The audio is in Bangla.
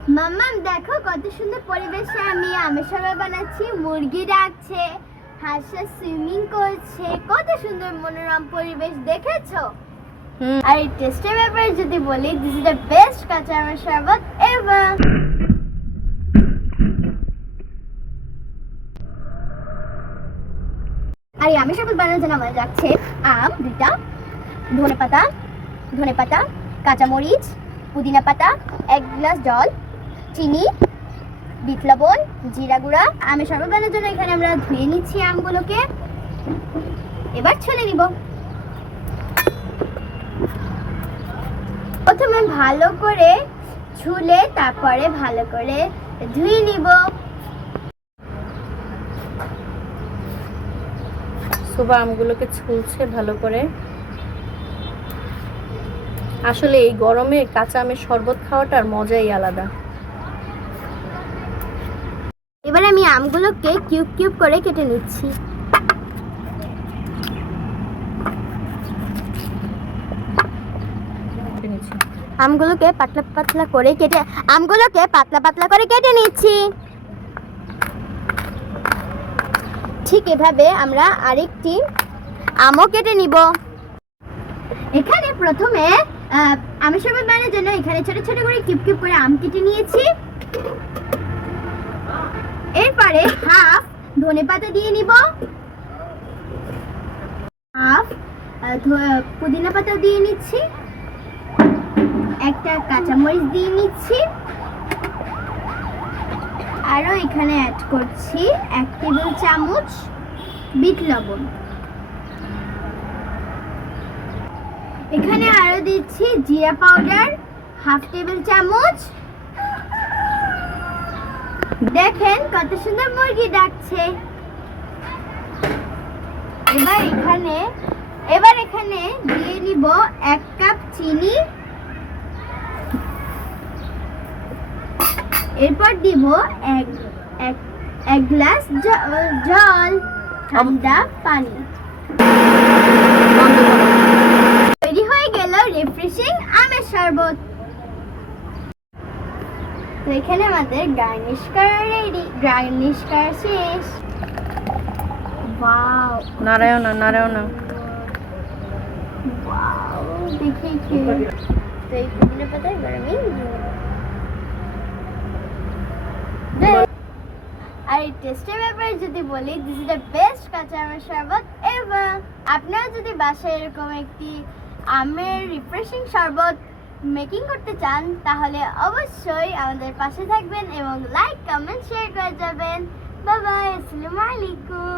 মাম্মাম দেখো কত সুন্দর পরিবেশে আমি আমের শরবত বানাচ্ছি মুরগি ডাকছে হাঁসা সুইমিং করছে কত সুন্দর মনোরম পরিবেশ দেখেছ? আর এই টেস্টের ব্যাপারে যদি বলি দিস ইজ দ্য বেস্ট কাঁচা আমের শরবত এভার আর এই আমের শরবত বানানোর জন্য আমাদের লাগছে আম দুটা ধনে পাতা ধনে পাতা কাঁচামরিচ পুদিনা পাতা এক গ্লাস জল চিনি, বিট লবণ, জিরা গুঁড়া। শরবত বানানোর জন্য এখানে আমরা ধুয়ে নিচ্ছি আমগুলোকে। এবার ছুলে নিব। প্রথমে ভালো করে ছুলে তারপরে ভালো করে ধুয়ে নিব। সুবা আমগুলোকে ছুলছে ভালো করে। আসলে এই গরমে কাঁচা আমের শরবত খাওয়াটার মজাই আলাদা এবার আমি আমগুলোকে কিউব কিউব করে কেটে নিচ্ছি। আমগুলোকে পাতলা পাতলা করে কেটে আমগুলোকে পাতলা পাতলা করে কেটে নিচ্ছি। ঠিক এভাবে আমরা আরেকটি আমও কেটে নিব। এখানে প্রথমে আমের শরবত বানানোর জন্য এখানে ছোট ছোট করে কিউব কিউব করে আম কেটে নিয়েছি। এরপরে হাফ ধনে পাতা দিয়ে নিব। হাফ পুদিনা পাতা দিয়ে নিচ্ছি। একটা কাঁচামরিচ দিয়ে নিচ্ছি। আরও এখানে অ্যাড করছি এক টেবিল চামচ বিট লবণ। এখানে আরও দিচ্ছি জিরা পাউডার হাফ টেবিল চামচ দেখেন কত সুন্দর মুরগি ডাকছে। এবার এখানে এবার এখানে দিয়ে নিব এক কাপ চিনি। এরপর দিব এক এক গ্লাস জল, ঠান্ডা পানি। তৈরি হয়ে গেল রিফ্রেশিং আমের শরবত। তো এখানে আমাদের গার্নিশ করা রেডি গার্নিশ করা শেষ। ওয়াও। নারায়ণা নারায়ণা। ওয়াও দেখে কি? তো এই পুদিনা পাতা এবার আমি দেখ, আর এই টেস্টের ব্যাপারে যদি বলি দিস ইজ দ্য বেস্ট কাঁচা আমের শরবত এভার আপনারা যদি বাসায় এরকম একটি আমের রিফ্রেশিং শরবত মেকিং করতে চান, তাহলে অবশ্যই আমাদের পাশে থাকবেন এবং লাইক কমেন্ট শেয়ার করে যাবেন। বাবা আসসালামু আলাইকুম।